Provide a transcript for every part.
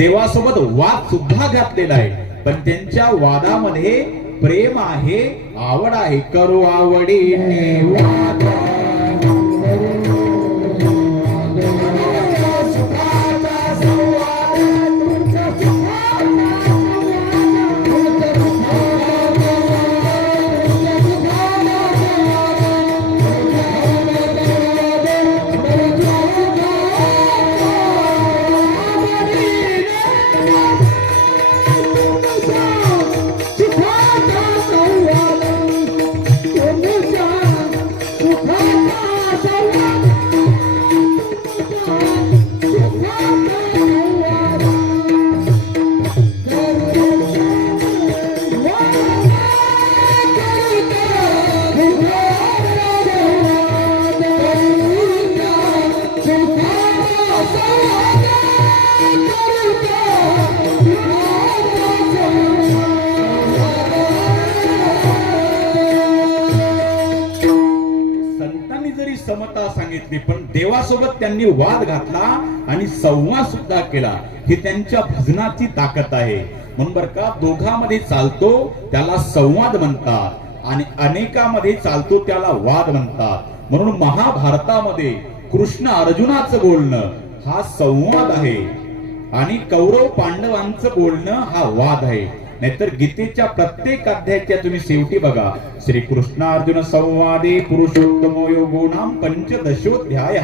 देवासोबत वाद सुद्धा घातलेला आहे, पण त्यांच्या वादामध्ये प्रेम आहे, आवड आहे. करू आवडीने वाद समता सांगितली, पण देवासोबत त्यांनी वाद घातला आणि संवाद सुद्धा केला. ही त्यांच्या भजनाची ताकद आहे. म्हणून बर का, दोघांमध्ये चालतो त्याला संवाद म्हणतात आणि अनेकामध्ये चालतो त्याला वाद म्हणतात. म्हणून महाभारतामध्ये कृष्ण अर्जुनाचं बोलणं हा संवाद आहे आणि कौरव पांडवांचं बोलणं हा वाद आहे. नाहीतर गीतेच्या प्रत्येक अध्यायाच्या तुम्ही शेवटी बघा, श्री कृष्ण अर्जुन संवादे पुरुषोत्तमो योगो नाम पंचदशोध्याय.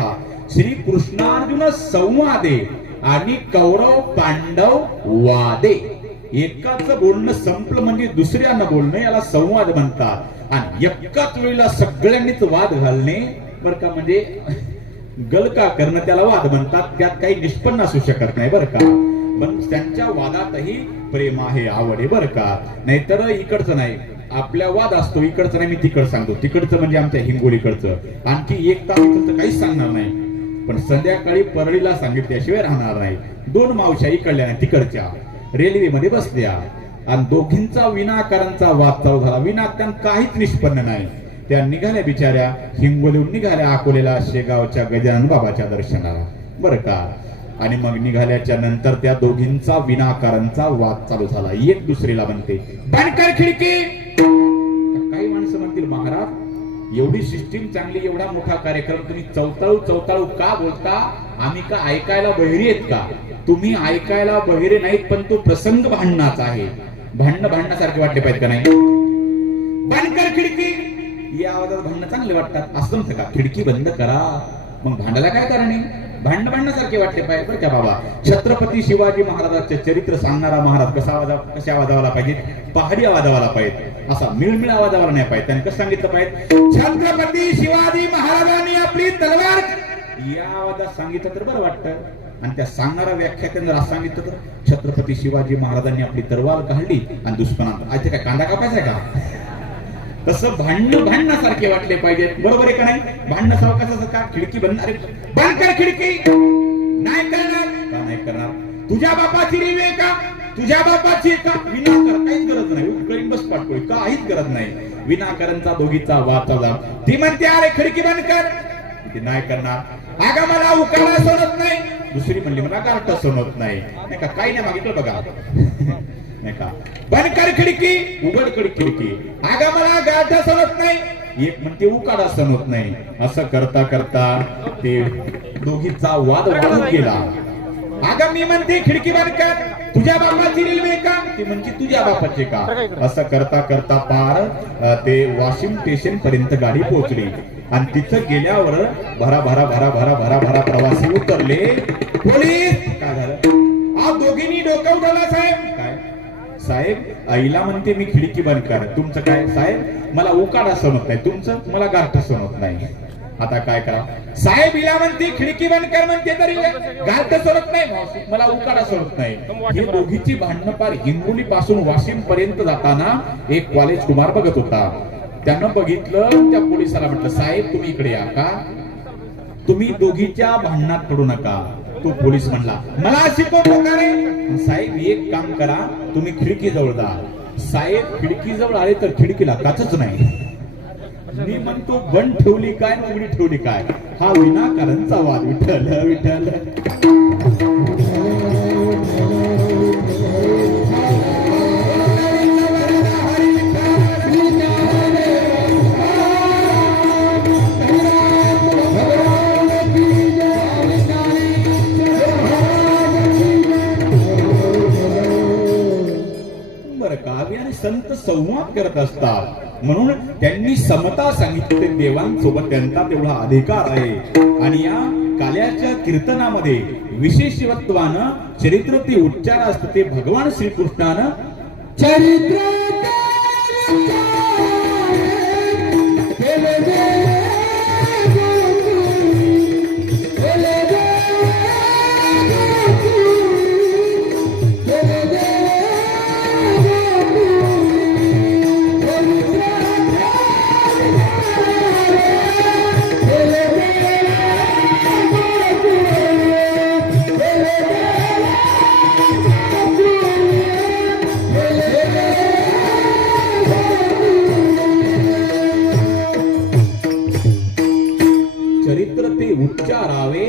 श्री कृष्णार्जुन संवादे आणि कौरव पांडव वादे. एकाच बोलणं संपलं म्हणजे दुसऱ्यानं बोलणं, याला संवाद म्हणतात. आणि एकाच वेळेला सगळ्यांनीच वाद घालणे बर का, म्हणजे गलका करणं त्याला वाद म्हणतात. त्यात काही निष्पन्न असू शकत नाही बर का. पण त्यांच्या वादातही प्रेम आहे, आवड आहे बर का. नाहीतर इकडचं नाही, आपल्या वाद असतो इकडचं नाही, मी तिकडचं सांगतो. तिकडचं म्हणजे आमच्या हिंगोलीकडचं. आणखी एक तास इकडचं काहीच सांगणार नाही, पण संध्याकाळी परळीला सांगितल्याशिवाय राहणार नाही. दोन मावश्या इकडल्या नाही तिकडच्या रेल्वेमध्ये बसल्या आणि दोघींचा विनाकारांचा वाद चालू झाला. विनाकारण काहीच निष्पन्न नाही. त्या निघाल्या बिचाऱ्या हिंगोलीहून निघाल्या अकोलेला शेगावच्या गजानन बाबाच्या दर्शनाला बर का. आणि मग निघाल्याच्या नंतर त्या दोघींचा विनाकारांचा वाद चालू झाला. एक दुसरीला म्हणते बंद कर खिडकी. काही माणसं म्हणतील महाराज एवढी सिस्टीम चांगली, एवढा मोठा कार्यक्रम तुम्ही चौताळू चौताळू का बोलता? आम्ही का ऐकायला बहिरे आहेत का? तुम्ही ऐकायला बहिरे नाहीत, पण तो प्रसंग भांडणाचा आहे. भांडणं भांडण्यासारखे वाटले पाहिजे का नाही? बंद कर खिडकी. या आवाजात भांडणं चांगले वाटतात असं म्हणतं का? खिडकी बंद करा. मग भांडायला काय कारण आहे? भांडण भांडण्यासारखे वाटले पाहिजे बरं का बाबा. छत्रपती शिवाजी महाराजांचे चरित्र सांगणारा महाराज कसा आवाजावाला पाहिजे? पहाडी आवाजावाला पाहिजे, असा मिळमिळ आवाजावाला नाही पाहिजे. त्यांनी कसं सांगितलं पाहिजे? छत्रपती शिवाजी महाराजांनी आपली तलवार, या आवाजात सांगितलं तर बरं वाटतं. आणि त्या सांगणारा व्याख्यात्याने जर असं सांगितलं तर छत्रपती शिवाजी महाराजांनी आपली तलवार काढली आणि दुश्मनात आज काय कांदा कापायचा का? तसं भांडण भांडण्यासारखे वाटले पाहिजेत. बरोबर आहे का नाही? भांडण सावकाशाचं का? खिडकी बंद. अरे बंद कर खिडकी. नाही करणार का? नाही करणार. तुझ्या बापाची रेल्वे का? तुझ्या बापाची का? विनाकारण काहीच गरज नाही. उकळीन बस पाठवली, काहीच गरज नाही. विनाकारणचा दोघीचा वाद चालला. ती म्हणते अरे खिडकी बंद कर. ती नाही करणार. अगं मला उकाळा सोडत नाही. दुसरी म्हणली मला गारठ सोडत नाही. नाही का? काही नाही मागितलं बघा. नाही का? बंद कर खिडकी. उघड खिडकी. अगं मला गाठ सणत नाही. एक म्हणते उकाडा सणत नाही. असं करता करता ते दोघीचा वाद वाढत गेला. अगं मी म्हणते खिडकी बंद कर. तुझ्या बापाची रेल्वे का? ती म्हणते तुझ्या बापाची का? असं करता करता पार ते वाशिम स्टेशन पर्यंत गाडी पोहोचली. आणि तिथं गेल्यावर भरा भरा भरा भरा भरा भरा प्रवासी उतरले. पोलीस काय झालं? दोघींनी डोकं उडवलं साहेब. काय साहेब? आईला म्हणते मी खिडकी बंद कर. तुमचं काय साहेब? मला उकाडा सणत नाही. तुमचं मला गारठ सणत नाही. आता काय करा साहेब? हिला म्हणते खिडकी बंद कर, म्हणते तरी गारठ सणत नाही, मला उकाडा सणत नाही. ही दोघीची भांडणं पार हिंगोली पासून वाशिम पर्यंत जाताना एक कॉलेज कुमार बघत होता. त्यानं बघितलं, त्या पोलिसाला म्हटलं साहेब तुम्ही इकडे या का? तुम्ही दोघीच्या भांडणात पडू नका. तो पोलीस म्हणला मला शिकवतो का रे? साहेब एक काम करा, तुम्ही खिडकी जवळ जा. साहेब खिडकी जवळ आले तर खिडकीला काचच नाही. मी म्हणतो बंद ठेवली काय उघडी ठेवली काय? हा विनाकारणचा वाद. विठ्ठल विठ्ठल. संत संवाद करत असतात, म्हणून त्यांनी समता सांगितली. देवांसोबत त्यांचा तेवढा अधिकार आहे. आणि या काल्याच्या कीर्तनामध्ये विशेषत्वानं चरित्र ते उच्चार असतं. ते भगवान श्रीकृष्णानं चरित्र उच्चारावे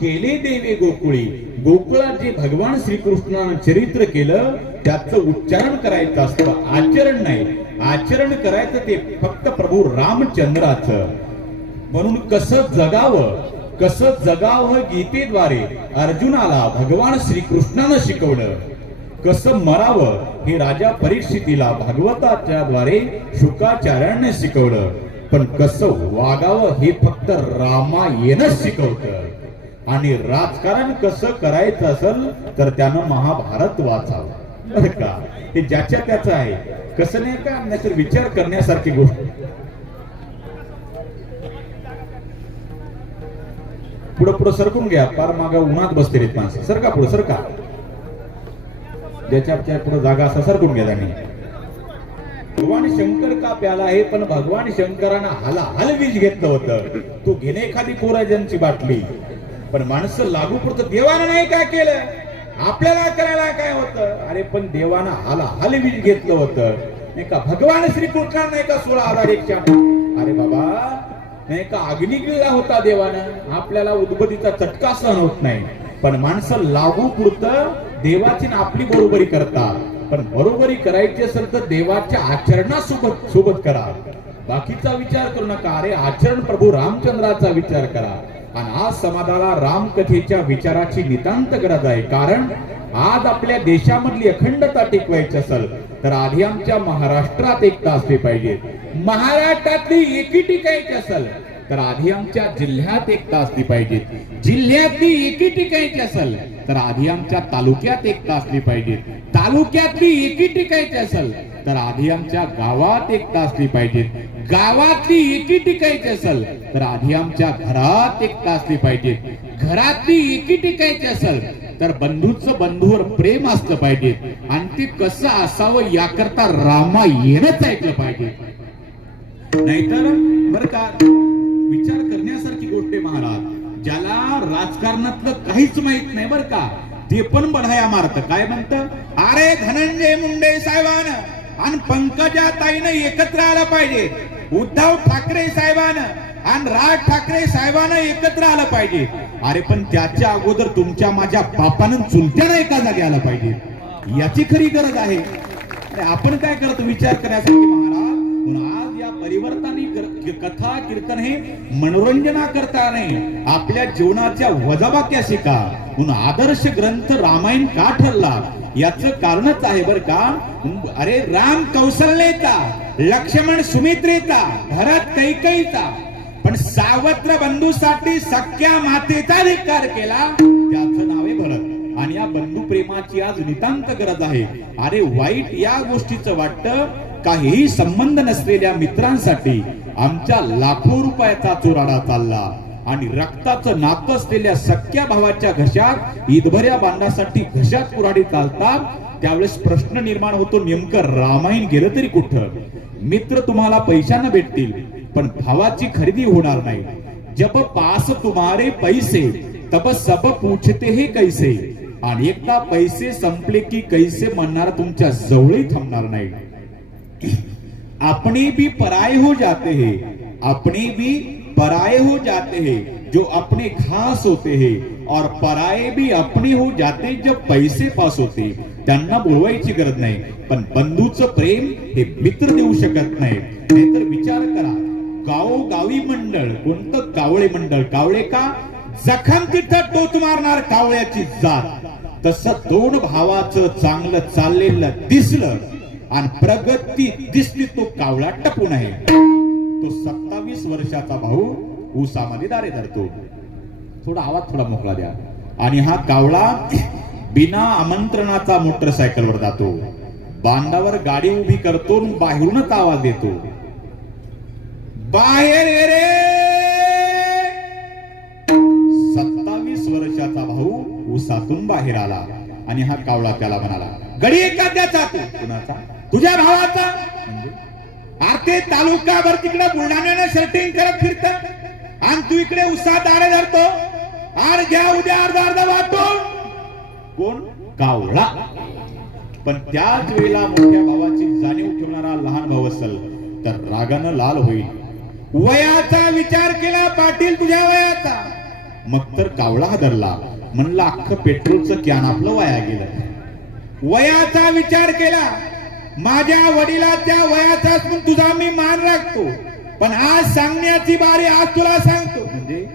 केले देवे गोकुळी. गोकुळात जे भगवान श्रीकृष्णानं चरित्र केलं त्याचं उच्चारण करायचं असतं, आचरण नाही. आचरण करायचं ते फक्त प्रभू रामचंद्राचं. म्हणून कसं जगावं गीतेद्वारे अर्जुनाला भगवान श्रीकृष्णानं शिकवलं. कसं मरावं हे राजा परीक्षितीला भागवताच्या द्वारे शुकाचार्याने शिकवलं. पण कसं वागावं हे फक्त रामायणच शिकवतं. आणि राजकारण कसं करायचं असेल तर त्यानं महाभारत वाचावं, बरं का. हे ज्याच्या त्याचं आहे, कसं नाही का. नाहीतर विचार करण्यासारखी गोष्ट. पुढं सरकून घ्या, पार मागा उन्हात बसते रे माणसं. सरका पुढे, सरका. ज्याच्या पुढे जागा असा सरकून गेला नाही. भगवान शंकर का प्याला आहे, पण भगवान शंकरानं हाल वीज घेतलं होतं. तू घेणे एखादी कोराजनची बाटली, पण माणसं लागू पुरतं. देवानं नाही काय केलं, आपल्याला करायला काय होतं. अरे पण देवानं हाल वीज घेतलं होतं, नाही का. भगवान श्रीकृष्णानं नाही का 16,108. अरे बाबा, नाही का अग्नी गिळला होता देवानं. आपल्याला उद्बत्तीचा चटका सहन होत नाही, पण माणसं लागू पुरतं देवाची आपली बरोबरी करतात. पण बरोबरी करायची असेल तर देवाच्या आचरणासोबत करा. बाकीचा विचार करू नका. अरे आचरण प्रभू रामचंद्राचा विचार करा. आणि आज समाजाला रामकथेच्या विचाराची नितांत गरज आहे. कारण आज आपल्या देशामधली अखंडता टिकवायची असेल तर आधी आमच्या महाराष्ट्रात एकता असली पाहिजे. महाराष्ट्रातली एकी टिकायची असेल तर आधी आमच्या जिल्ह्यात एकता असली पाहिजे. जिल्ह्यातली एकी टिकायची असेल तर आधी आमच्या तालुक्यात एकता असली पाहिजे. तालुक्यातली एकी टिकायची असेल तर आधी आमच्या गावात एकता असली पाहिजे. गावातली एकी टिकायची असेल तर आधी आमच्या घरात एकता असली पाहिजे. घरातली एकी टिकायची असेल तर बंधूचं बंधूवर प्रेम असलं पाहिजे. आणि ते कसं असावं याकरता रामायणच ऐकलं पाहिजे. नाहीतर बरं का, विचार करण्यासारखी गोष्ट आहे महाराज. ज्याला राजकारणातलं काहीच माहित नाही बरं का, ते पण बढाया मारत. काय म्हणत, अरे धनंजय मुंडे साहेबानं आणि पंकजा ताईनं एकत्र आलं पाहिजे. उद्धव ठाकरे साहेबानं आणि राज ठाकरे साहेबानं एकत्र आलं पाहिजे. अरे पण त्याच्या अगोदर तुमच्या माझ्या बापानं चुलत्यानं एका जागी आला पाहिजे. याची खरी गरज आहे. आपण काय करतो विचार करण्यासाठी महाराज. आज या परिवर्तनी कथा कीर्तन हे मनोरंजना करता नाही, आपल्या जीवनाच्या वजाबाक्या शिका. म्हणून आदर्श ग्रंथ रामायण का ठरला याचं कारणच आहे बरं का. अरे राम कौशल्याचा, लक्ष्मण सुमित्रेचा, भरत कैकेयीचा, पण सावत्र बंधूसाठी सख्या मातेचा धिक्कार केला, त्याचं नाव आहे भरत. आणि या बंधू प्रेमाची आज नितांत गरज आहे. अरे वाईट या गोष्टीचं वाटतं, काहीही संबंध नसलेल्या मित्रांसाठी आमच्या लाखो रुपयाचा चोराडा चालला. आणि रक्ताचं नातं असलेल्या सख्या भावाच्या घशात ईदभऱ्या बांधण्यासाठी घशात कुऱ्हाडी चालतात. त्यावेळेस प्रश्न निर्माण होतो, नेमकं रामायण गेलं तरी कुठं. मित्र तुम्हाला पैशानं भेटतील पण भावाची खरेदी होणार नाही. जब पास तुम्हारे पैसे तब सब पूछते हे कैसे. आणि एकदा पैसे संपले की कैसे म्हणणार तुमच्या जवळही थांबणार नाही. अपने भी पराये हो जाते हैं, अपने भी पराये हो जाते हैं जो अपने खास होते हैं, और पराये भी अपने हो जाते जब पैसे पास होते. त्यांना बोलवायची गरज नाही, पण बंधूचं प्रेम हे मित्र देऊ शकत नाही. नाहीतर विचार करा, गावोगावी मंडळ, कोणतं कावळे मंडळ. कावळे का, जखम तिथं टोच मारणार कावळ्याची जात. तसं दोन भावाचं चांगलं चाललेलं दिसलं आणि प्रगती दिसली तो कावळा टपून आहे. तो 27 वर्षाचा भाऊ ऊसामध्ये दारे धरतो. थोडा आवाज थोडा मोकळा द्या. आणि हा कावळा बिना आमंत्रणाचा मोटरसायकलवर जातो. बांधावर गाडी उभी करतो, बाहेरूनच आवाज देतो, बाहेर ये रे. 27 वर्षाचा भाऊ ऊसातून बाहेर आला आणि हा कावळा त्याला म्हणाला, गडी एखाद्याचा तू? कुणाचा? तुझ्या भावाचा. म्हणजे आरते तालुकाभर तिकडे बुलढाण्याने शर्टिंग करत फिरत आणि तू इकडे उसात दारे धरतो. आर घ्या उद्या अर्धा अर्धा वाटून. कोण? कावळा. पण त्याच वेळेला मोठ्या भावाची जाणीव ठेवणारा लहान भाऊ असेल तर रागानं लाल होईल. वयाचा विचार केला पाटील, तुझ्या वयाचा. मग तर कावळा हादरला, म्हणला अख्खं पेट्रोलचं कॅन आपलं वाया गेलं. वयाचा विचार केला, माझ्या वडिलाच्या वयाचा असून तुझा मी मान राखतो, पण आज सांगण्याची बारी आज तुला सांगतो. म्हणजे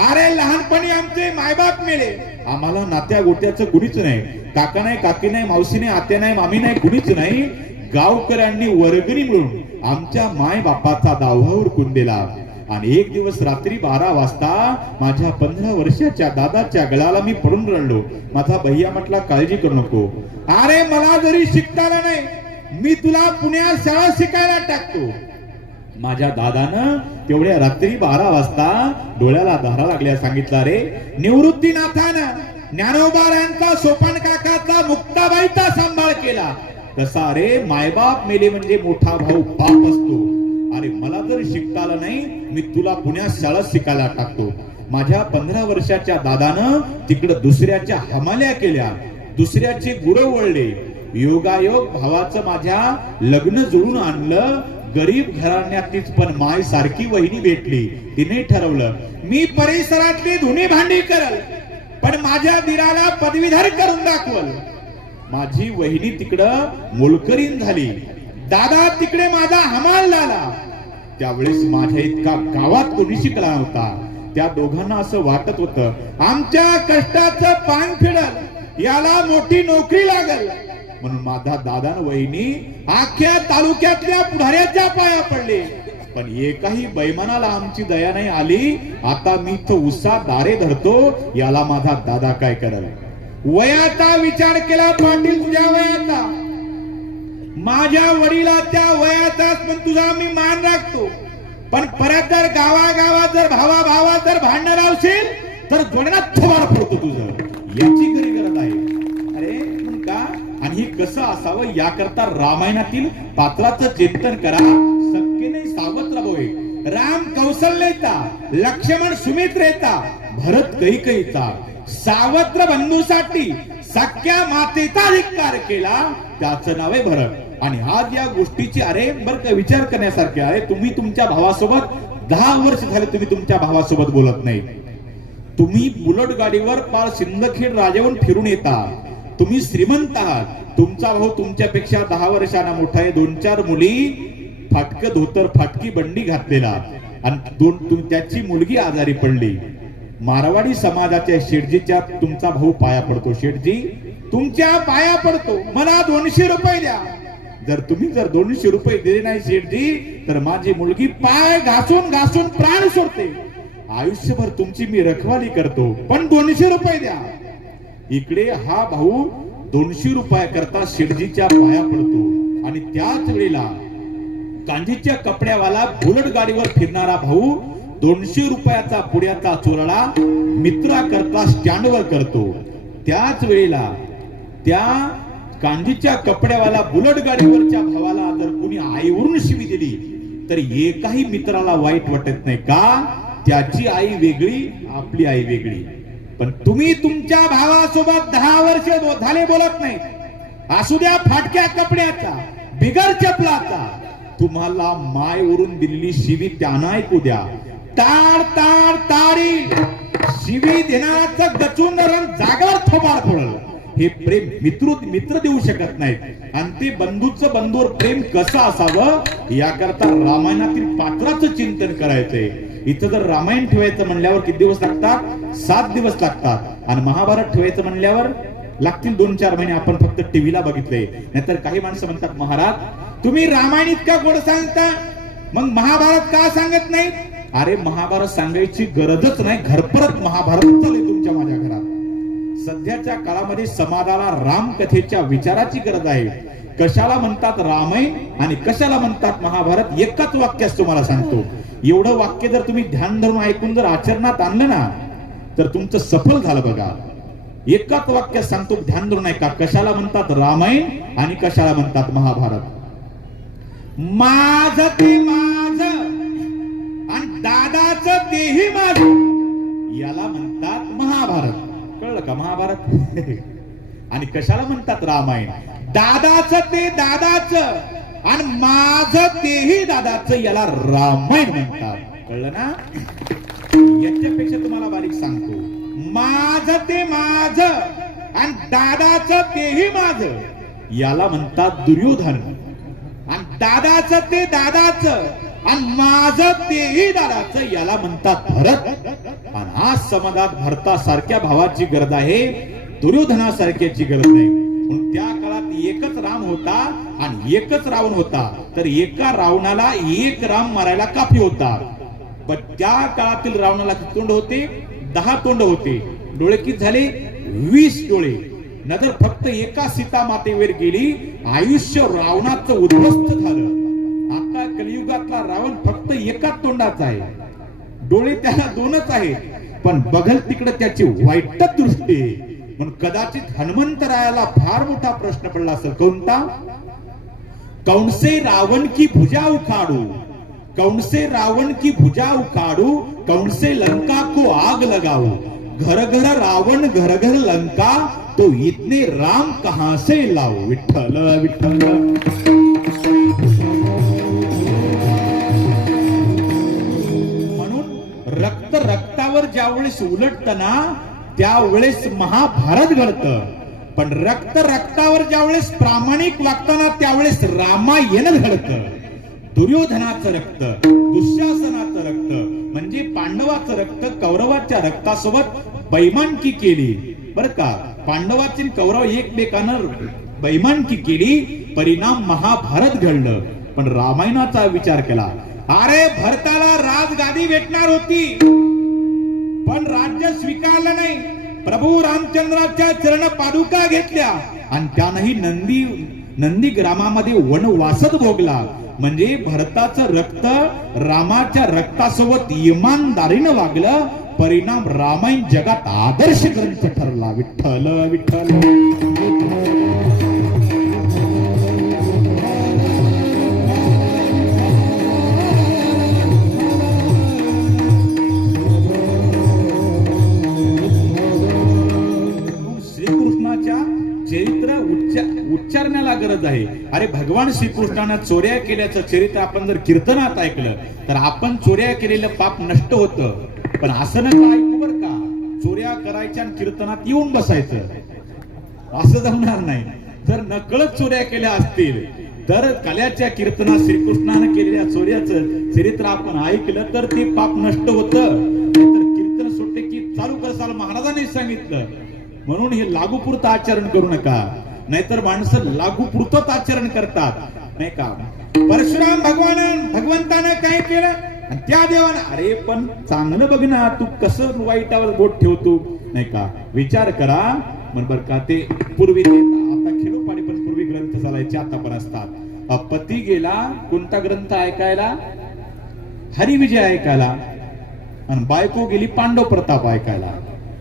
अरे लहानपणी आमचे मायबाप मेले, आम्हाला नात्या गोट्याचं कुणीच नाही. काका नाही, काकी नाही, मावशी नाही, आत्या नाही, मामी नाही, कुणीच नाही. गावकऱ्यांनी वर्गणी मिळून आमच्या माय बापाचा दावा उरकून दिला. आणि एक दिवस रात्री 12 वाजता माझ्या 15 वर्षाच्या दादाच्या गळाला मी पडून रडलो. माझा भैया म्हटला, काळजी करू नको. अरे मला जरी शिकता आलं नाही, मी तुला पुण्यात शाळा शिकायला टाकतो. माझ्या दादानं तेवढ्या रात्री 12 वाजता डोळ्याला धारा लागल्या सांगितलं, रे निवृत्तीनाथानं ज्ञानोबारायांचा, सोपान काकाचा, मुक्ताबाईचा सांभाळ केला. तसा रे मायबाप मेले म्हणजे मोठा भाऊ बाप असतो. अरे मला जर शिकता आलं नाही, मी तुला पुण्यात शाळा शिकायला टाकतो. माझ्या 15 वर्षाच्या दादानं तिकडं दुसऱ्याच्या हमाल्या केल्या, दुसऱ्याचे गुरं वळले. योगायोग भावाचं माझ्या लग्न जुळून आणलं. गरीब घराण्यातलीच पण माय सारखी वहिनी भेटली. तिने ठरवलं, मी परिसरातली धुनी भांडी करल, पण माझ्या दिराला पदवीधर करून दाखवल. माझी वहिनी तिकडं मोलकरीण झाली, दादा तिकडे माझा हमाल झाला. त्यावेळेस माझ्या इतका गावात कोणी शिकला नव्हता. त्या दोघांना असं वाटत होतं, आमच्या कष्टाचं पान फिरल, याला मोठी नोकरी लागल. म्हणून माझा दादा वहिनी अख्ख्या तालुक्यातल्या पुढाऱ्याच्या पाया पडले. पण एकाही बैमानाला आमची दया नाही आली. आता मी इथं उसा दारे धरतो, याला माझा दादा काय करल. वयाचा विचार केला पाटील, तुझ्या वयाचा. माझ्या वडिलाच्या वयाचाच पण तुझा मी मान राखतो, पण परत जर गावागावात जर भावा जर भांडण लावशील तर जोडण्यात थोबाड फोडतो तुझं. याची खरी गरज आहे. अरे का आणि हे कसं असावं याकरता रामायणातील पात्राचं चिंतन करा. शक्य नाही सावत्र राहावे. राम कौशल्याचा, लक्ष्मण सुमित्रेचा, भरत कैकेयीचा. सावत्र बंधूसाठी सख्या मातेचा धिक्कार केला, त्याचं नाव आहे भरत. आणि आज या गोष्टीची अरे बर का विचार करण्यासारखे आहे. तुम्ही तुमच्या भावासोबत 10 वर्ष झाले तुम्ही तुमच्या भावासोबत बोलत नाही. तुम्ही बुलेट गाडीवर पार सिंदखेड राजावरून फिरून येता. तुम्ही श्रीमंत आहात. तुमचा भाऊ तुमच्यापेक्षा 10 वर्षांना मोठा आहे. 2-4 मुली, फाटक धोतर, फाटकी बंडी घातलेला, आणि त्याची मुलगी आजारी पडली. मारवाडी समाजाच्या शेठजीच्या तुमचा भाऊ पाया पडतो. शेठजी तुमच्या पाया पडतो, मला 200 रुपये द्या. जर तुम्ही 200 रुपये दिले नाही शेठजी, तर माझी मुलगी पाय घासून घासून प्राण सोडते. आयुष्यभर तुमची मी रखवाली करतो, पण 200 रुपये द्या. इकडे हा भाऊ 200 रुपया करता शेठजीच्या पाया पडतो. आणि त्याच वेळेला कांजीच्या कपड्यावाला बुलेट गाडीवर फिरणारा भाऊ 200 रुपयाचा पुड्याचा चोरडा मित्रा करता स्टँडवर करतो. त्याच वेळेला त्या कांजीच्या कपड्यावाला बुलेट गाडीवरच्या भावाला जर कुणी आईवरून शिवी दिली तर एकाही मित्राला वाईट वाटत नाही. का? त्याची आई वेगळी, आपली आई वेगळी. पण तुम्ही तुमच्या भावासोबत 10 वर्ष झाले बोलत नाही. असू द्या फाटक्या कपड्याचा, बिगर चपलाचा. तुम्हाला मायवरून दिलेली शिवी त्यांना ऐकू द्या. ताड ताड ताडी शिवी देण्याचं गचून जागावर थोबाड फोडल. हे प्रेम मित्र देऊ शकत नाहीत. आणि ते बंधूचं बंधूवर प्रेम कसं असावं याकरता रामायणातील पात्राचं चिंतन करायचंय. इथं जर रामायण ठेवायचं म्हणल्यावर किती दिवस लागतात? 7 दिवस लागतात. आणि महाभारत ठेवायचं म्हणल्यावर लागतील 2-4 महिने आपण फक्त टीव्हीला बघितले. नाहीतर काही माणसं म्हणतात महाराज तुम्ही रामायण इतका गोड सांगता मग महाभारत का सांगत नाही. अरे महाभारत सांगायची गरजच नाही, घरपरत महाभारत चालू तुमच्या माझ्या घरात. सध्याच्या काळामध्ये समाजाला रामकथेच्या विचाराची गरज आहे. कशाला म्हणतात रामायण आणि कशाला म्हणतात महाभारत एकाच वाक्यात तुम्हाला सांगतो. एवढं वाक्य जर तुम्ही ध्यान धरून ऐकून जर आचरणात आणलं ना तर तुमचं सफल झालं बघा. एकाच वाक्यात सांगतो, ध्यान धरून ऐका. कशाला म्हणतात रामायण आणि कशाला म्हणतात महाभारत. माझं ते माझं आणि दादाचं तेही माझं याला म्हणतात महाभारत. कळलं का महाभारत. आणि कशाला म्हणतात रामायण. दादाचं ते दादाचं आणि माझं तेही दादाचं याला रामायण म्हणतात. कळलं ना. याच्यापेक्षा तुम्हाला बारीक सांगतो. माझं ते माझं आणि दादाचं तेही माझं याला म्हणतात दुर्योधन. आणि दादाचं ते दादाचं आणि माझं तेही दादाचं याला म्हणतात भरत. आणि आज समाजात भरतासारख्या भावाची गरज आहे, दुर्योधनासारख्याची गरज नाही. म्हणून त्या काळात एकच राम होता आणि एकच रावण होता. तर एका रावणाला एक राम मारायला काफी होता. पण त्या काळातील रावणाला किती तोंड होते. 10 तोंड होते. डोळे किती झाले 20 डोळे. नंतर फक्त एका सीता मातेवर गेली, आयुष्य रावणाचं उद्ध्वस्त झालं. आता कलियुगातला रावण फक्त एकाच तोंडाचा आहे, डोळे त्याला 2च आहेत. पण बघल तिकडे त्याची वाईटच दृष्टी आहे. म्हणून कदाचित हनुमंतरायाला फार मोठा प्रश्न पडला असेल. कोणता. कौनसे रावण की भुजा उखाडू, कौनसे रावण की भुजा उखाडू, कौनसे लंका को आग लगाऊ. घर घर रावण घर घर लंका, तो इतने राम कहां से लाओ. विठ्ठल विठ्ठल. म्हणून रक्त रक्तावर ज्यावेळेस उलटतना त्यावेळेस महाभारत घडतं. पण रक्त रक्तावर ज्यावेळेस प्रामाणिक वागताना त्यावेळेस रामायण घडतं. दुर्योधनाचं रक्त, दुःशासनाचं रक्त म्हणजे पांडवाचं रक्त कौरवाच्या रक्तासोबत बैमानकी केली बर का. पांडवाची कौरव एकमेकांना बैमानकी केली, परिणाम महाभारत घडलं. पण रामायणाचा विचार केला. अरे भरताला राजगादी भेटणार होती पण राज्य स्वीकारलं नाही. प्रभू रामचंद्राच्या चरण पादुका घेतल्या आणि त्यानंही नंदी ग्रामामध्ये वनवासच भोगला. म्हणजे भरताचं रक्त रामाच्या रक्तासोबत इमानदारीनं वागलं. परिणाम रामायण जगात आदर्श ग्रंथ ठरला. विठ्ठल विठ्ठल. श्रीकृष्णाच्या चरित्र उच्चारण्याला गरज आहे. अरे भगवान श्रीकृष्णानं चोऱ्या केल्याचं चरित्र आपण जर कीर्तनात ऐकलं तर आपण चोऱ्या केलेलं पाप नष्ट होतं. पण असं नका ऐकू बर का. चोऱ्या करायच्या आणि कीर्तनात येऊन बसायचं असं जमणार नाही. जर नकळत चोऱ्या केल्या असतील तर कल्याच्या कीर्तनात श्रीकृष्णानं केलेल्या चोऱ्याचं चरित्र आपण ऐकलं तर ते पाप नष्ट होतं. तर कीर्तन सुटले की चालू करसाल महाराजांनी सांगितलं. म्हणून हे लागूपुरतं आचरण करू नका, नाहीतर माणसं लागूपुरतंच आचरण करतात नाही का. परशुराम भगवंतानं काय केलं आणि त्या देवानं. अरे पण चांगलं बघ ना, तू कसं वाईटावर बोट ठेवतो नाही का. विचार करा. बरोबर का. ते पूर्वी आता खेळोपाडी पण पूर्वी ग्रंथ चालायचे आता पण असतात. पती गेला कोणता ग्रंथ ऐकायला, हरिविजय ऐकायला, आणि बायको गेली पांडव प्रताप ऐकायला.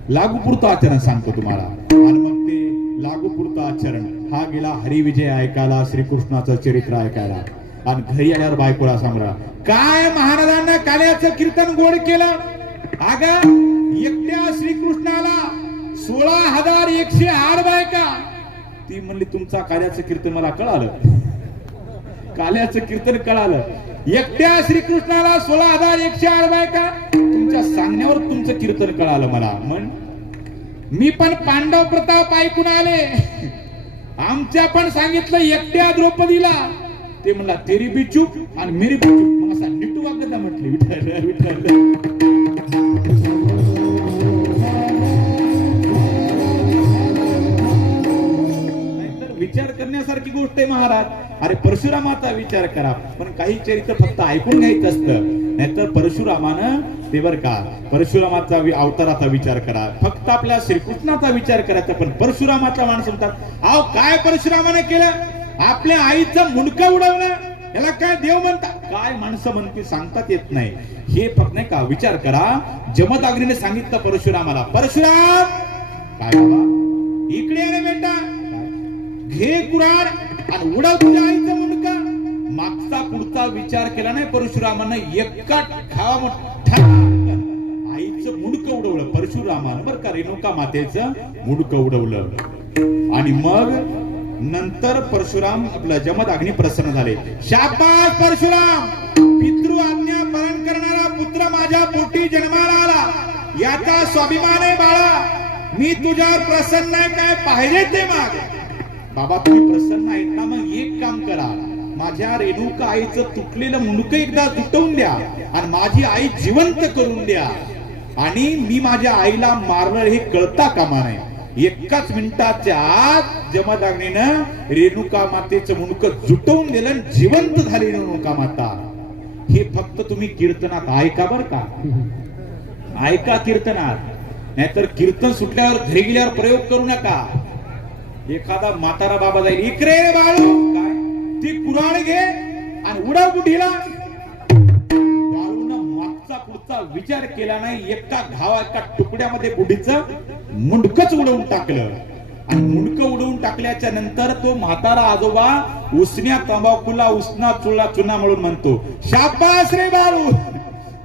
लागूपुरतं आचरण सांगतो तुम्हाला. आणि मग ते लागूपुरतं आचरण. हा गेला हरिविजय ऐकायला, श्रीकृष्णाचं चरित्र ऐकायला, आणि घरी आल्यावर बायकोला सांगा काय महाराजांना काल्याचं कीर्तन गोड केलं. अगं एकट्या श्रीकृष्णाला 16,108 बायका. ती म्हणली तुमचा काल्याचं कीर्तन मला कळालं, काल्याचं कीर्तन कळालं. एकट्या श्रीकृष्णाला 16,108 बायका. तुमच्या सांगण्यावर तुमचं कीर्तन कळालं मला. म्हण मी पण पांडव प्रताप ऐकून आले, आमच्या पण सांगितलं एकट्या द्रौपदीला. ते म्हणला तेरी बी चूप आणि मेरी बी चूप. मग असा नीटू वागता म्हटले. विठ्ठल विठ्ठल. विचार करण्यासारखी गोष्ट आहे महाराज. अरे परशुरामाचा विचार करा, पण काही चरित्र फक्त ऐकून घ्यायचं असतं. नाहीतर परशुरामानं ते बर का परशुरामाचा अवताराचा विचार करा, फक्त आपल्या श्रीकृष्णाचा विचार करायचा. पण परशुरामाचा माणूस म्हणतात अहो काय परशुरामाने केलं, आपल्या आईचं मुंडकं उडवलं, याला काय देव म्हणतात, काय माणसं म्हणते सांगतात येत नाही. हे फक्त नाही का विचार करा. जमदग्नीने सांगितलं परशुरामाला, परशुराम काय बाबा इकडे ये रे बेटा, घे कुऱ्हाड आणि उडव तुझ्या आईचं मुंडकं. मागचा पुढचा विचार केला नाही परशुरामानं, एका खावा मोठा आईचं मुंडकं उडवलं परशुरामानं बरं का. रेणुका मातेचं मुंडकं उडवलं आणि मग नंतर परशुराम आपला जमदग्नी प्रसन्न झाले. शाबास परशुराम, पितृ आज्ञा पालन करणारा पुत्र माझ्या पोटी जन्माला आला, याचा स्वाभिमान आहे बाळा. मी तुझ्यावर प्रसन्न आहे, काय पाहिजे ते माग. बाबा तुम्ही प्रसन्न आहेत ना, मग एक काम करा, माझ्या रेणुका आईचं तुटलेलं मुंडकं एकदा तुटवून द्या आणि माझी आई जिवंत करून द्या. आणि मी माझ्या आईला मारलं हे कळता कामा नये. एकाच मिनिटाच्या आत जमदग्नीनं रेणुका मातेचं मुंडकं जुटवून दिलं, जिवंत झाली रेणुका माता. हे फक्त तुम्ही कीर्तनात ऐका बर का, ऐका कीर्तनात. नाहीतर कीर्तन सुटल्यावर घरी गेल्यावर प्रयोग करू नका. एखादा म्हातारा बाबा जाईल, इकडे बाळू काय ती कुऱ्हाड घे आणि उडव बुढीला. बाळूनं मागचा पुढचा विचार केला नाही, एका एका तुकड्यामध्ये बुढीचं मुंडकच उडवून टाकलं. आणि मुंडकं उडवून टाकल्याच्या नंतर तो म्हातारा आजोबा उसन्या तंबाखूला उसना चुळा चुना म्हणून म्हणतो, शाबास रे बाळू,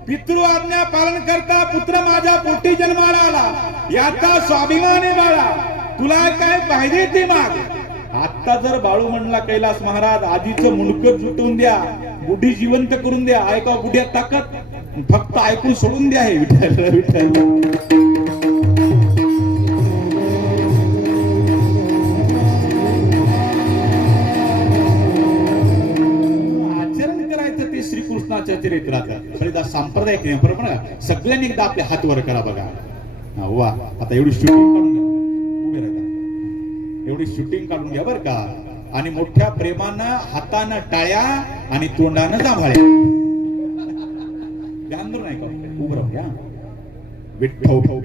पितृ आज्ञा पालन करता पुत्र माझ्या पोटी जन्माला आला, याचा स्वाभिमान आहे बाळा, तुला काय पाहिजे ते माग. आता जर बाळू म्हणला कैलास महाराज आजीचं मुंडकं जुटवून द्या, बुढी जिवंत करून द्या, ऐका बुढ्या ताकद, फक्त ऐकून सोडून द्या हे विठ्ठल विठ्ठल. श्रीकृष्णाच्या चरित्राचा सांप्रदायिक नियम सगळ्यांनी एकदा आपले हात वर करा बघा. वा आता एवढी शूटिंग काढून घ्या, उभे राहा, एवढी शूटिंग काढून घ्या बर का. आणि मोठ्या प्रेमानं हातानं टाळ्या आणि तोंडानं जांभळ्या. ध्यान नाही का, उभं राहू घ्या. विठ्ठल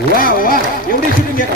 वा वा एवढी शूटिंग घ्या.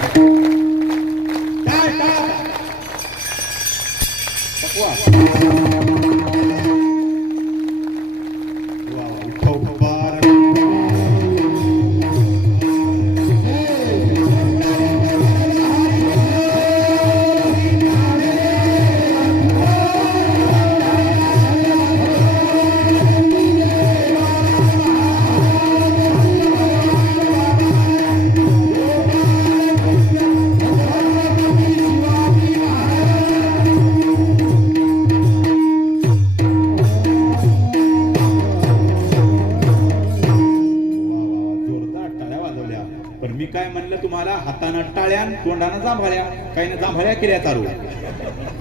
काय म्हणलं तुम्हाला, हातानं टाळ्या तोंडानं जांभळ्या, काही ना जांभळ्या केल्या चालू.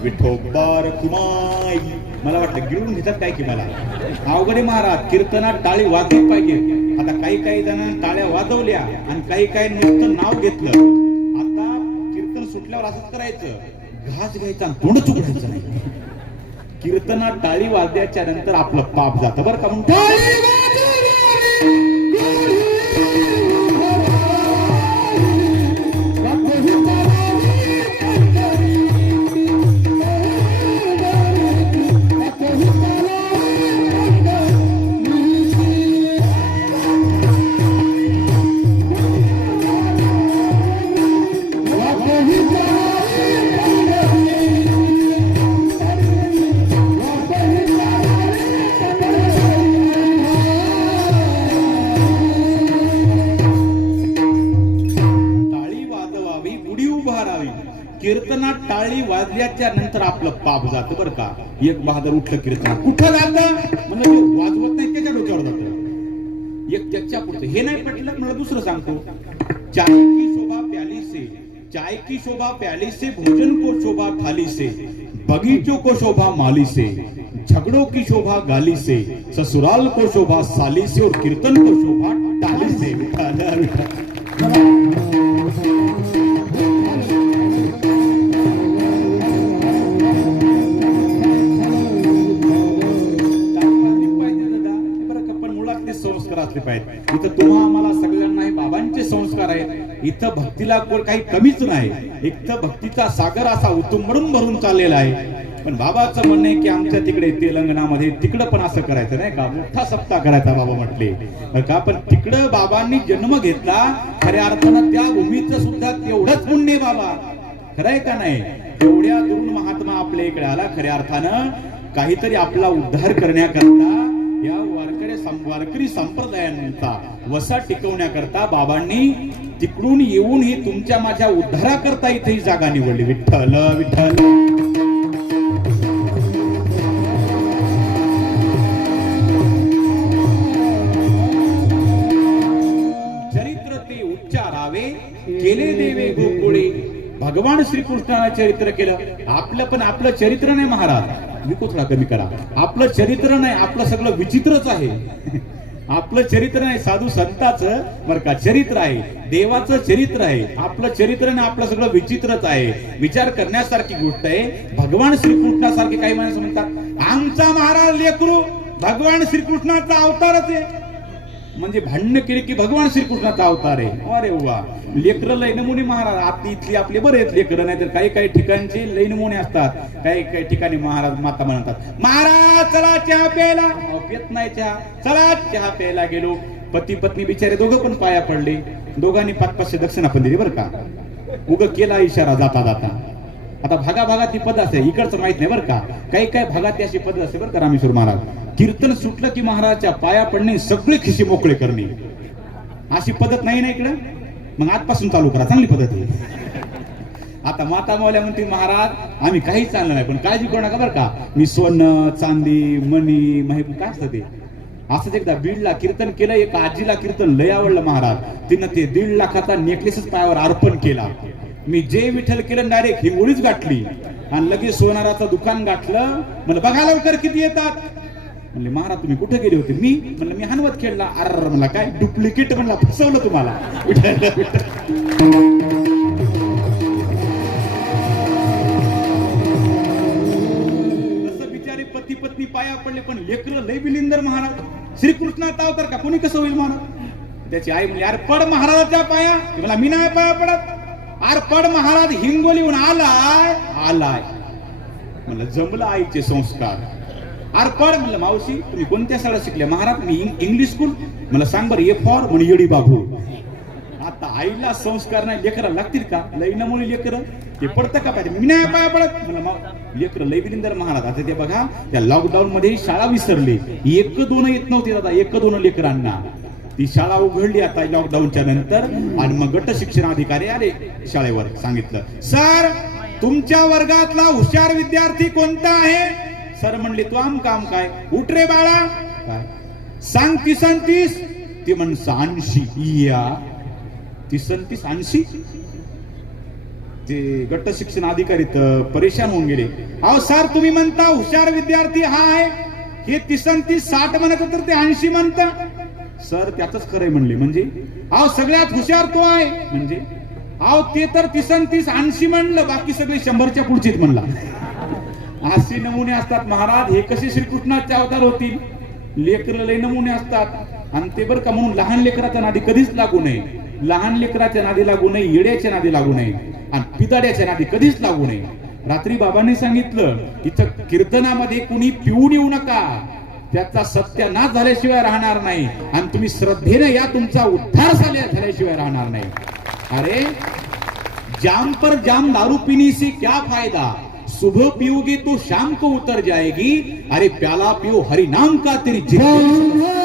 विठोबार कुमाई मला वाटलं गिळून घेतात काय की मला. अवघडे महाराज कीर्तनात टाळी वाजली पाहिजे. आता काही जणांना टाळ्या वाजवल्या आणि काही नुसतं नाव घेतलं. आता कीर्तन सुटल्यावर असंच करायचं, घास घ्यायचा आणि तोंड चुकवायचं नाही. कीर्तनात टाळी वाजल्याच्या नंतर आपलं पाप जातं बरं का. म्हणून टाळी वाजल्याच्या नंतर आपलं पाप जातं बरं का. एक बहादर उठलं कीर्तन कुठं जातं म्हणजे वाजवत नाही त्याच्या डोक्यावर जातं. एक त्याच्या पुढचं हे नाही पटलं मला दुसरं सांगतो. चाय की शोभा प्याली से, चाय की शोभा प्याली से, भोजन को शोभा थाली से, बगीचों को शोभा माली से, झगड़ों की शोभा गाली से, ससुराल को शोभा साली से और कीर्तन को शोभा टाली से. संस्कार असले पाहिजे. इथं तुम्हा आम्हाला सगळ्यांना हे बाबांचे संस्कार आहेत. इथं भक्तीला काही कमीच नाही. इथं भक्तीचा सागर असा उतुंबरून भरून चाललेला आहे. पण बाबाचं म्हणणं आहे की आमच्या तिकडे तेलंगणामध्ये तिकडं पण असं करायचं नाही का, मोठा सप्ताह करायचा बाबा म्हटले का. पण तिकडं बाबांनी जन्म घेतला, खऱ्या अर्थानं त्या भूमीचं सुद्धा तेवढंच पुण्य बाबा, खरंय का नाही. एवढ्या दुरून महात्मा आपल्या इकडे आला, खऱ्या अर्थानं काहीतरी आपला उद्धार करण्याकरता या वारकरी संप्रदायांचा वसा टिकवण्याकरता बाबांनी तिकडून येऊन ही तुमच्या माझ्या उद्धाराकरता इथे ही जागा निवडली. विठ्ठल विठ्ठल. चरित्र ते उच्चारावे, केले देवे गोकुळे. भगवान श्रीकृष्णाने चरित्र केलं. आपलं पण आपलं चरित्र नाही महाराज, मी थोडा कमी करा. आपलं चरित्र नाही, आपलं सगळं विचित्रच आहे. आपलं चरित्र नाही, साधू संताचं बरं का चरित्र आहे, देवाचं चरित्र आहे. आपलं चरित्र नाही, आपलं सगळं विचित्रच आहे. विचार करण्यासारखी गोष्ट आहे. भगवान श्रीकृष्णासारखे काही माणसं म्हणतात आमचा महाराज लेकरू भगवान श्रीकृष्णाचा अवतारच आहे, म्हणजे भांडण केले की भगवान श्रीकृष्णाचा अवतार आहे. अरे वा, लेकरं लय नमुने महाराज. आता इथली आपले बरे आहेत लेकरं, नाही तर काही काही ठिकाणचे लय नमुने असतात. काही काही ठिकाणी महाराज माता म्हणतात महाराज चला चहा प्यायला, पेत नाही चहा, चला चहा प्यायला गेलो. पती पत्नी बिचारे दोघं पण पाया पडले, दोघांनी 500 दक्षिणा पण दिली बरं का. उग केला इशारा जाता जाता. आता भागाभागात ती पद असते, इकडचं माहित नाही बरं का. काही काही भागात ती अशी पद असते बरं का. रामेश्वर महाराज कीर्तन सुटलं की महाराजच्या पाया पडणे, सगळे खिशी मोकळे करणे, अशी पद्धत नाही ना इकडं. मग आजपासून चालू करा, चांगली पद्धत आहे. आता माता मावल्या म्हणते महाराज आम्ही काहीच चाललं नाही, पण काळजी करू नका बरं का. मी सोनं चांदी मणी माहिती काय असतं ते. असंच एकदा बीडला कीर्तन केलं, एका आजीला कीर्तन लय आवडलं महाराज. तिनं ते 1.5 लाखाचा नेकलेसच पायावर अर्पण केला. मी जे विठ्ठल केलं डायरेक्ट हिंगोळीच गाठली आणि लगेच सोनाराचं दुकान गाठलं. म्हणलं बघा लवकर किती येतात. म्हणले महाराज तुम्ही कुठे गेले होते. मी म्हणलं मी हनवत खेळला. अरे मला काय डुप्लिकेट म्हणला, फसवलं तुम्हाला. बिचारे पती पत्नी पाया पडले, पण लेकरं लय बिलिंदर महाराज. श्रीकृष्णाचा अवतार का कोणी कसं होईल महाराज. त्याची आई म्हणली अरे पड महाराजाच्या पाया. मला मी नाही पाया पडत. अरे पड महाराज हिंगोलीहून आलाय आलाय. म्हणलं जमलं आईचे संस्कार. अरे पड म्हणलं मावशी तुम्ही कोणत्या शाळेत शिकल्या. महाराज मी इंग्लिश स्कूल. मला सांग बरं ए फॉर म्हणे येडी बाबू. आता आईला संस्कार नाही, लेकरं लागतील का. लई नमुने लेकरं ते पडतं का पाहिजे. मी नाही पाया पडत. म्हणलं लेकरं लई बिलिंदर महाराज. आता ते बघा त्या लॉकडाऊन मध्ये शाळा विसरली. 1-2 येत नव्हती दादा, 1-2 लेकरांना. ती शाळा उघडली आता लॉकडाऊनच्या नंतर. आणि मग गट शिक्षण अधिकारी आले शाळेवर. सांगितलं सर तुमच्या वर्गातला हुशार विद्यार्थी कोणता आहे. सर म्हणले तू आम काम काय. उठ रे बाळा. काय सांग 30-30. ती म्हण 80. या 30-30 80. ते गट शिक्षण अधिकारी परेशान होऊन गेले. अहो सर तुम्ही म्हणता हुशार विद्यार्थी हा आहे, हे 30-30 60 म्हणत तर ते 80 म्हणता. सर त्याच खरंय म्हणले. म्हणजे अहो सगळ्यात हुशार तो आहे. म्हणजे अहो ते तर 30-30 80 म्हणलं, बाकी सगळे 100च्या पुढचेच म्हणला. असे नमुने असतात महाराज. हे कसे श्रीकृष्णाचे अवतार होतील. लेकर लय नमुने असतात. आणि ते बरं का म्हणून लहान लेकराच्या नादी कधीच लागू नये. लहान लेकराच्या नादी लागू नये, येड्याच्या नादी लागू नये आणि पिदाड्याच्या नादी कधीच लागू नये. रात्री बाबांनी सांगितलं इथं कीर्तनामध्ये कुणी पिऊन येऊ नका, त्याचा सत्यानाश झाल्याशिवाय राहणार नाही. आणि तुम्ही श्रद्धेने या तुमचा उद्धार झाल्याशिवाय राहणार नाही. अरे जाम पर जाम दारू पीने से क्या फायदा, सुबह पियोगे तो शाम को उतर जाएगी. अरे प्याला पियो हरि नाम का तेरी जिंदगी.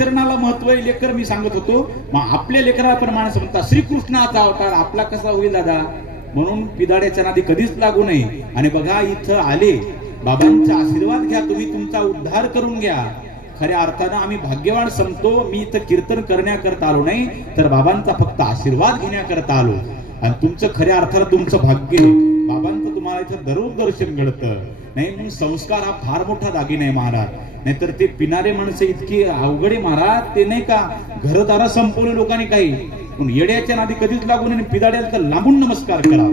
आचरणाला महत्व आहे लेकर, मी सांगत होतो. मग आपल्या लेकराला पण माणसं म्हणतात श्रीकृष्णाचा अवतार आपला कसा होईल दादा, म्हणून पिदाड्याच्या नादी कधीच लागू नये. आणि बघा इथं आले, बाबांचा आशीर्वाद घ्या, तुम्ही तुमचा उद्धार करून घ्या. खऱ्या अर्थानं आम्ही भाग्यवान समतो. मी इथं कीर्तन करण्याकरता आलो नाही, तर बाबांचा फक्त आशीर्वाद घेण्याकरता आलो. आणि तुमचं खऱ्या अर्थानं तुमचं भाग्य, बाबांचं तुम्हाला इथं दररोज दर्शन घडतं. नाही म्हणून संस्कार हा फार मोठा दागिना आहे महाराज. नाहीतर ते पिणारे माणसं इतकी अवघडे महाराज, ते नाही का घरदारा संपवले लोकांनी काही, पण येड्याच्या नादी कधीच लागू नये. पिदाड्याला तर लांबून नमस्कार करा.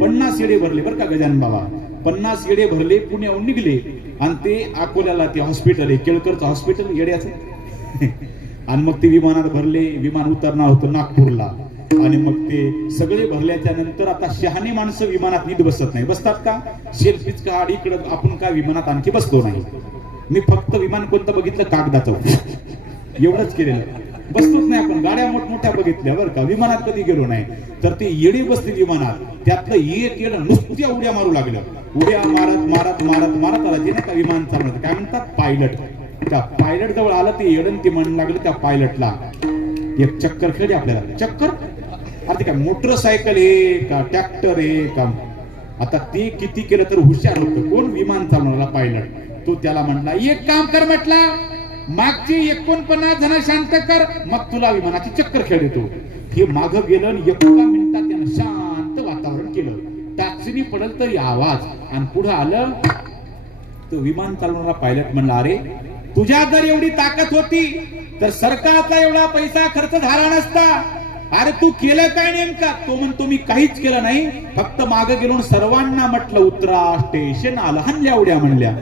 50 येडे भरले बरं का गजानन बाबा, 50 येडे भरले, पुण्याहून निघले आणि ते अकोल्याला ते हॉस्पिटल आहे, केळकरचं हॉस्पिटल येड्याचं. आणि मग ते विमानात भरले, विमान उतरणार होतं नागपूरला. आणि मग ते सगळे भरल्याच्या नंतर आता शहाणी माणसं विमानात नीट बसत नाही. बसतात का? सेल्फीच का इकडं, आपण काय विमानात आणखी बसतो नाही. मी फक्त विमान कोणतं बघितलं, कागदाचं, एवढंच केलेलं. बसतोच नाही आपण. गाड्या मोठमोठ्या बघितल्या बरं का, विमानात कधी गेलो नाही. तर ते येडे बसते विमानात, त्यातलं एक येडं नुसत्या उड्या मारू लागलं. उड्या मारत मारत मारत मारत आला ते नाही का विमान चालवत, काय म्हणतात पायलट. त्या पायलट जवळ आलं ते येडन, ते म्हणू लागलं त्या पायलटला, एक चक्कर खेळली आपल्याला. चक्कर अरे काय मोटरसायकल आहे का ट्रॅक्टर आहे का? आता ते किती केलं तर हुशार होतं कोण, विमान चालवणारा पायलट. तो त्याला म्हटला एक काम कर, म्हटला मागची 49 जण शांत कर, मग तुला विमानाची चक्कर खेळ देतो. हे माग गेलं आणि 1 मिनिटात त्यानं शांत वातावरण केलं. टाचणी पडल तरी आवाज, आणि पुढे आलं तो विमान चालवणारा पायलट म्हणला, अरे तुझ्यात जर एवढी ताकद होती तर सरकारचा एवढा पैसा खर्च झाला नसता. अरे तू केलं काय नेमका? तो म्हणतो मी काहीच केलं नाही, फक्त मागे गेलो सर्वांना म्हटलं उतरा, स्टेशन आलं, हल्ल्या उड्या म्हणल्या.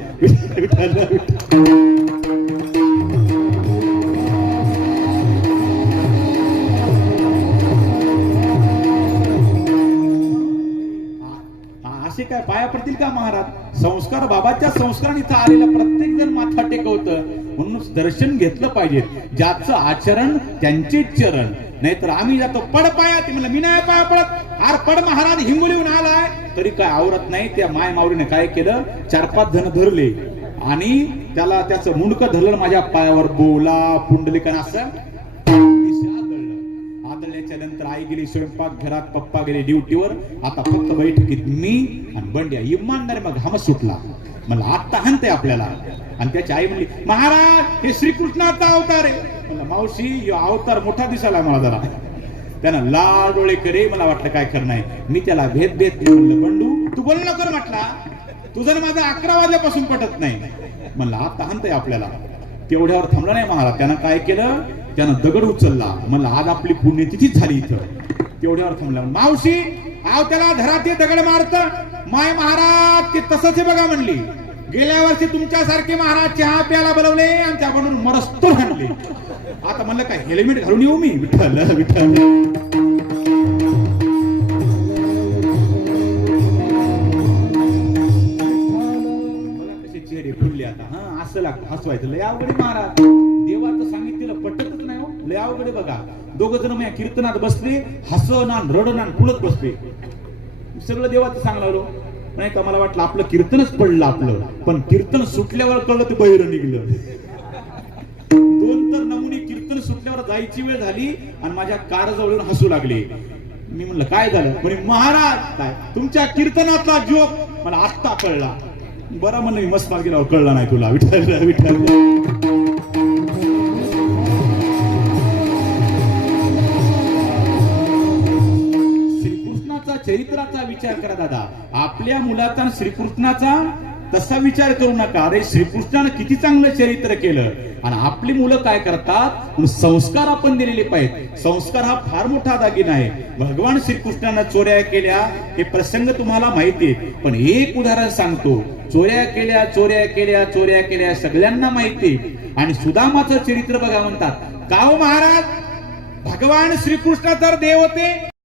असे काय पाया पडतील का महाराज? संस्कार बाबाच्या संस्काराने इथं आलेला प्रत्येक जण माथा टेकवतं. म्हणून दर्शन घेतलं पाहिजे. ज्याचं आचरण त्यांचे चरण. नाहीतर आम्ही जातो पड पाया, ते म्हणलं मी नाही पाया पडत. आर पड महाराज हिंगोलीहून आलाय तरी काय आवरत नाही. त्या माय माऊलीने काय केलं, 4-5 जण धरले आणि त्याला त्याचं मुंडकं धरलं माझ्या पायावर. बोला पुंडलिकन असं आदळल्याच्या नंतर आई गेली स्वयंपाक घरात, पप्पा गेले ड्युटीवर. आता फक्त बैठकीत मी आणि बंड्या. इमानदारी मग हमस सुटला. मला आता हनते आपल्याला. आणि त्याची आई म्हणली महाराज हे श्रीकृष्णाचा अवतार आहे. म्हणलं मावशी अवतार मोठा दिसायला मला जरा. त्यानं लाल डोळे करे. मला वाटलं काय खरं नाही. मी त्याला भेद म्हणलं बंडू तू बोल नको म्हटला, तुझं माझं 11 वाजल्यापासून पटत नाही. म्हणलं आता हनते आपल्याला. तेवढ्यावर थांबला नाही महाराज. त्यानं काय केलं, त्यानं दगड उचलला. म्हणलं आज आपली पुण्यतिथीच झाली इथं. तेवढ्यावर थांबला. मावशी आव त्याला धरात दगड मारत. माय महाराज ते तसंच आहे बघा म्हणली. गेल्या वर्षी तुमच्यासारखे महाराज चहा प्यायला बोलवले आणि त्याकडून मरस्तूर हाणले. आता म्हणलं काय हेल्मेट घालून येऊ मी? विठ्ठल विठ्ठल. कसे चेहरे फुलले आता. हा असं लागतं हसवायचं. लय अवघड महाराज. देवाचं सांगितलेलं पटतच नाही हो. लय अवघड बघा. 2 जण माझ्या कीर्तनात बसले, हसनान रडनान पुढत बसले. सगळं देवाचं सांगलो नाही का. मला वाटलं आपलं कीर्तनच पडलं आपलं. पण कीर्तन सुटल्यावर कळलं ते बहिर निघलं. 2 तर नमुने कीर्तन सुटल्यावर जायची वेळ झाली आणि माझ्या कारजवळून हसू लागले. मी म्हणलं काय झालं? म्हणे महाराज काय तुमच्या कीर्तनातला जोक मला आत्ता कळला. बरं म्हणलं मी मस्त गेला, कळला नाही तुला. विठ्ठल विठ्ठल. चरित्राचा विचार करा दादा. आपल्या मुलाचा श्रीकृष्णाचा तसा विचार करू नका. अरे श्रीकृष्णाने किती चांगलं चरित्र केलं आणि आपली मुलं काय करतात. संस्कार आपण दिलेले पाहिजे. संस्कार हा फार मोठा दागिना आहे. भगवान श्रीकृष्णाने चोऱ्या केल्या हे प्रसंग तुम्हाला माहिती आहे. पण एक उदाहरण सांगतो. चोऱ्या केल्या चोऱ्या केल्या चोऱ्या केल्या सगळ्यांना माहिती. आणि सुदामाचं चरित्र बघा म्हणतात. का हो महाराज भगवान श्रीकृष्ण तर देव होते.